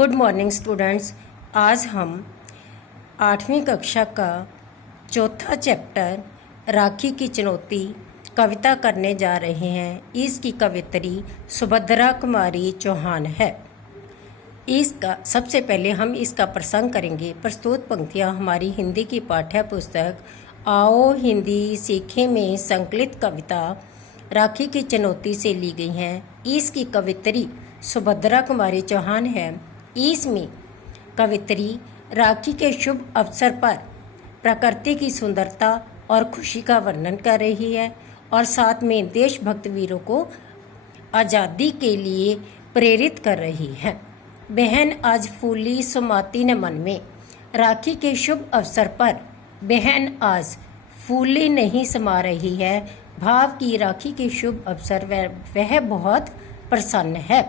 Good morning students. आज हम 8वीं कक्षा का चौथा चैप्टर राखी की चुनौती कविता करने जा रहे हैं। इसकी कवित्री सुभद्रा कुमारी चौहान है। इसका सबसे पहले हम इसका प्रसंग करेंगे। प्रस्तुत पंक्तियाँ हमारी हिंदी की पाठ्य पुस्तक आओ हिंदी सीखे में संकलित कविता राखी की चुनौती से ली गई हैं। इसकी कवित्री सुभद्रा कुमारी चौहान है। इसमें कवित्री राखी के शुभ अवसर पर प्रकृति की सुंदरता और खुशी का वर्णन कर रही है और साथ में देशभक्त वीरों को आज़ादी के लिए प्रेरित कर रही है। बहन आज फूली सुमाती ने मन में, राखी के शुभ अवसर पर बहन आज फूली नहीं समा रही है। भाव की राखी के शुभ अवसर वह बहुत प्रसन्न है।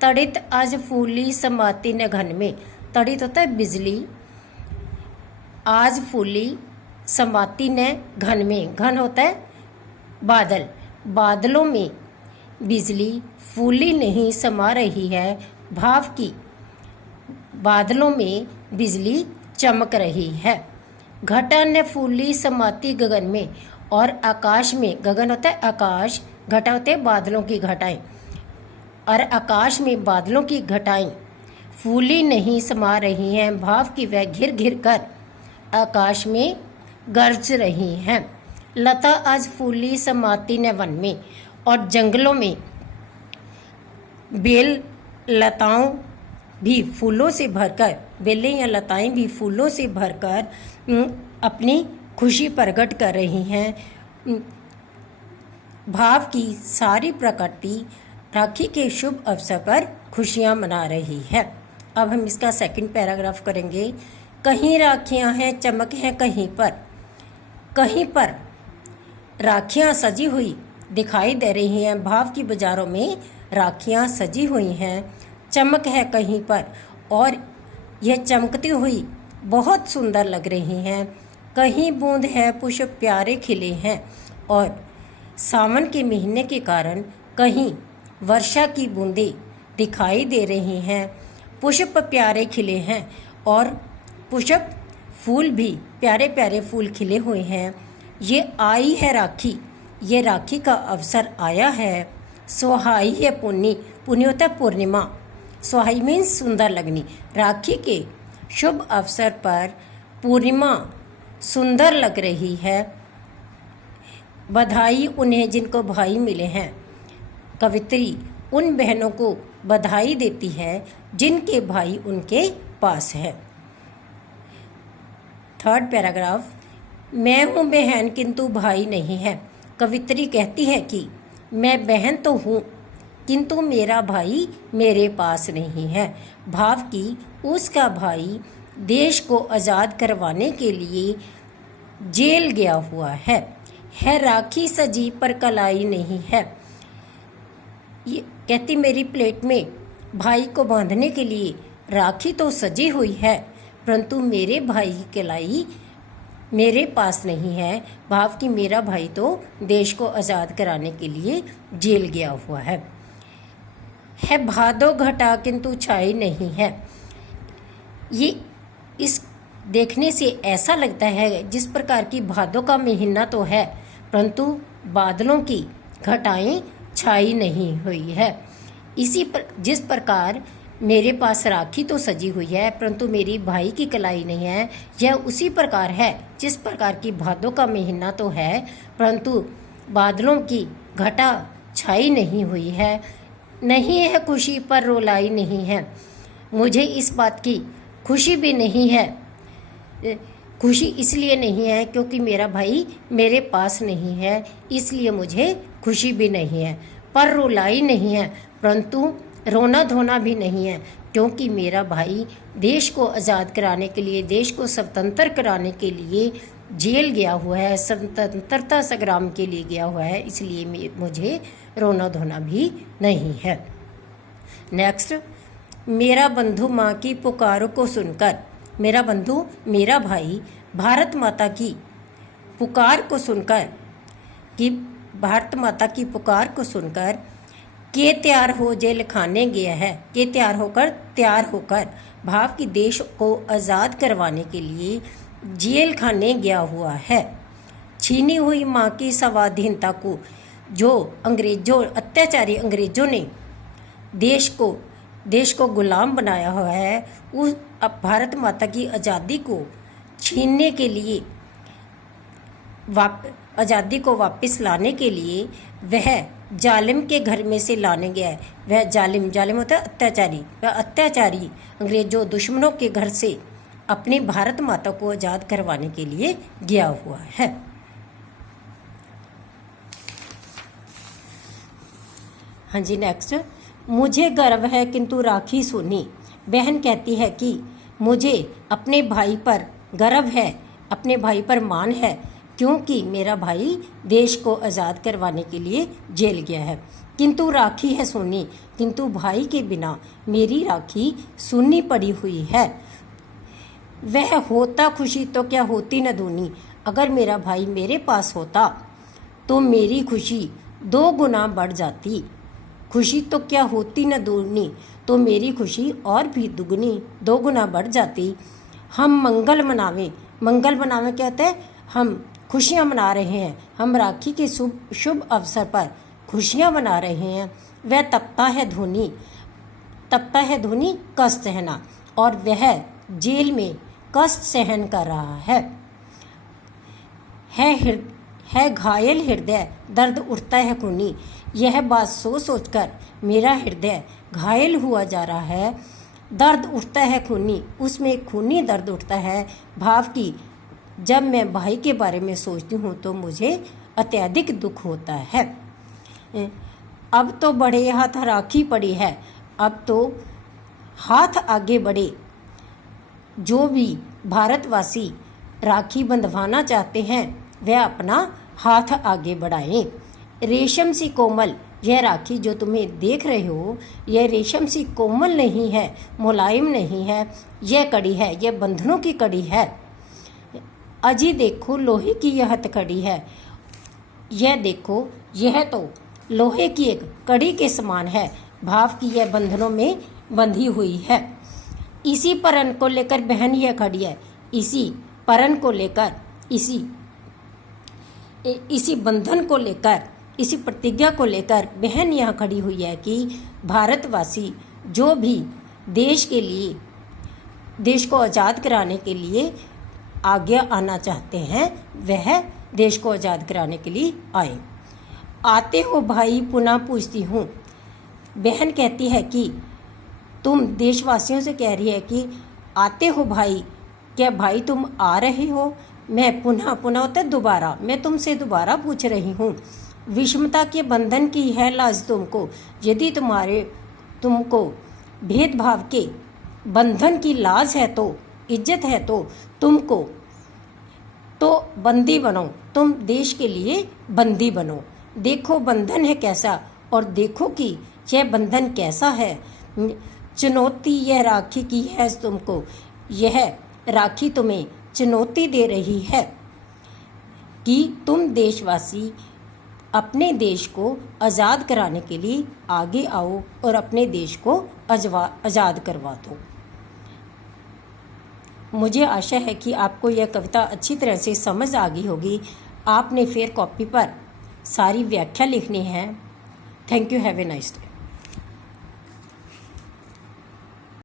तड़ित आज फूली समाती ने घन में, तड़ित होता है बिजली, आज फूली समाती ने घन में, घन होता है बादल, बादलों में बिजली फूली नहीं समा रही है। भाव की बादलों में बिजली चमक रही है। घटा ने फूली समाती गगन में, और आकाश में, गगन होता है आकाश, घटा होते हैं बादलों की घटाएं, और आकाश में बादलों की घटाएं फूली नहीं समा रही हैं। भाव की वह घिर घिर कर आकाश में गरज रही हैं। लता आज फूली समाती ने वन में, और जंगलों में बेल लताओं भी फूलों से भरकर, बेलें या लताएं भी फूलों से भरकर अपनी खुशी प्रकट कर रही हैं। भाव की सारी प्रकृति राखी के शुभ अवसर पर खुशियां मना रही है। अब हम इसका सेकंड पैराग्राफ करेंगे। कहीं राखियां हैं चमक है कहीं पर राखियां सजी हुई दिखाई दे रही हैं। भाव की बाजारों में राखियां सजी हुई हैं, चमक है कहीं पर, और यह चमकती हुई बहुत सुंदर लग रही हैं। कहीं बूंद है पुष्प प्यारे खिले हैं, और सावन के महीने के कारण कहीं वर्षा की बूंदें दिखाई दे रही हैं। पुष्प प्यारे खिले हैं, और पुष्प फूल भी प्यारे प्यारे फूल खिले हुए हैं। ये आई है राखी, ये राखी का अवसर आया है। सुहाई है पुन्नी, पुन्नी होता है पूर्णिमा, सुहाई मीन्स सुंदर लगनी। राखी के शुभ अवसर पर पूर्णिमा सुंदर लग रही है। बधाई उन्हें जिनको भाई मिले हैं। कवित्री उन बहनों को बधाई देती है जिनके भाई उनके पास है। Third paragraph. मैं हूँ बहन किंतु भाई नहीं है। कवित्री कहती है कि मैं बहन तो हूँ किंतु मेरा भाई मेरे पास नहीं है। भाव की उसका भाई देश को आज़ाद करवाने के लिए जेल गया हुआ है। राखी सजी पर कलाई नहीं है। ये कहती मेरी प्लेट में भाई को बांधने के लिए राखी तो सजी हुई है, परंतु मेरे भाई की कलाई मेरे पास नहीं है। भाव की मेरा भाई तो देश को आज़ाद कराने के लिए जेल गया हुआ है। भादो घटा किंतु छाई नहीं है। ये इस देखने से ऐसा लगता है जिस प्रकार की भादों का महीना तो है, परंतु बादलों की घटाएं छाई नहीं हुई है। जिस प्रकार मेरे पास राखी तो सजी हुई है परंतु मेरी भाई की कलाई नहीं है, यह उसी प्रकार है जिस प्रकार की भादों का महीना तो है परंतु बादलों की घटा छाई नहीं हुई है। नहीं है खुशी पर रोलाई नहीं है। मुझे इस बात की खुशी भी नहीं है। खुशी इसलिए नहीं है क्योंकि मेरा भाई मेरे पास नहीं है, इसलिए मुझे खुशी भी नहीं है। पर रुलाई नहीं है, परंतु रोना धोना भी नहीं है, क्योंकि मेरा भाई देश को आज़ाद कराने के लिए, देश को स्वतंत्र कराने के लिए जेल गया हुआ है, स्वतंत्रता संग्राम के लिए गया हुआ है, इसलिए मुझे रोना धोना भी नहीं है। नेक्स्ट। मेरा बंधु माँ की पुकारों को सुनकर, मेरा बंधु मेरा भाई भारत माता की पुकार को सुनकर, कि भारत माता की पुकार को सुनकर के तैयार हो जेल खाने गया है, के तैयार होकर भाव की देश को आज़ाद करवाने के लिए जेल खाने गया हुआ है। छीनी हुई माँ की स्वाधीनता को जो अत्याचारी अंग्रेजों ने देश को गुलाम बनाया हुआ है, उस भारत माता की आज़ादी को छीनने के लिए आज़ादी को वापस लाने के लिए वह जालिम के घर में से लाने गया है। वह जालिम होता है अत्याचारी, वह अत्याचारी अंग्रेजों दुश्मनों के घर से अपनी भारत माता को आज़ाद करवाने के लिए गया हुआ है। हाँ जी, नेक्स्ट। मुझे गर्व है किंतु राखी सूनी। बहन कहती है कि मुझे अपने भाई पर गर्व है, अपने भाई पर मान है, क्योंकि मेरा भाई देश को आज़ाद करवाने के लिए जेल गया है। किंतु राखी है सूनी, किंतु भाई के बिना मेरी राखी सूनी पड़ी हुई है। वह होता खुशी तो क्या होती न दूनी। अगर मेरा भाई मेरे पास होता तो मेरी खुशी 2 गुना बढ़ जाती। खुशी तो क्या होती न दूनी, तो मेरी खुशी और भी दुगनी 2 गुना बढ़ जाती। हम मंगल मनावें क्या होता है, हम खुशियाँ मना रहे हैं, हम राखी के शुभ अवसर पर खुशियाँ मना रहे हैं। वह तपता है धुनी कष्ट सहना, और वह जेल में कष्ट सहन कर रहा है घायल हृदय दर्द उठता है खूनी। यह बात सोचकर मेरा हृदय घायल हुआ जा रहा है। दर्द उठता है खूनी, उसमें खूनी दर्द उठता है भाव की। जब मैं भाई के बारे में सोचती हूँ तो मुझे अत्यधिक दुख होता है। अब तो बड़े हाथ राखी पड़ी है, अब तो हाथ आगे बढ़े। जो भी भारतवासी राखी बंधवाना चाहते हैं वह अपना हाथ आगे बढ़ाएं। रेशम सी कोमल यह राखी जो तुम्हें देख रहे हो, यह रेशम सी कोमल नहीं है, मुलायम नहीं है, यह कड़ी है, यह बंधनों की कड़ी है। अजी देखो लोहे की यह हथकड़ी है, यह देखो यह तो लोहे की एक कड़ी के समान है, भाव की यह बंधनों में बंधी हुई है। इसी परन को लेकर बहन यह खड़ी है, इसी परन को लेकर, इसी बंधन को लेकर, इसी प्रतिज्ञा को लेकर बहन यह खड़ी हुई है कि भारतवासी जो भी देश के लिए, देश को आज़ाद कराने के लिए आगे आना चाहते हैं वह देश को आज़ाद कराने के लिए आए। आते हो भाई पुनः पूछती हूँ। बहन कहती है कि तुम देशवासियों से कह रही है कि आते हो भाई, क्या भाई तुम आ रहे हो। मैं पुनः होता है दोबारा, मैं तुमसे दोबारा पूछ रही हूँ। विषमता के बंधन की है लाज तुमको, यदि तुमको भेदभाव के बंधन की लाज है तो, इज्जत है तो तुमको तो बंदी बनो, तुम देश के लिए बंदी बनो। देखो बंधन है कैसा, और देखो कि यह बंधन कैसा है। चुनौती यह राखी की है तुमको, यह राखी तुम्हें चुनौती दे रही है कि तुम देशवासी अपने देश को आज़ाद कराने के लिए आगे आओ और अपने देश को आज़ाद करवा दो। मुझे आशा है कि आपको यह कविता अच्छी तरह से समझ आ गई होगी। आपने फिर कॉपी पर सारी व्याख्या लिखनी है। Thank you, have a nice day.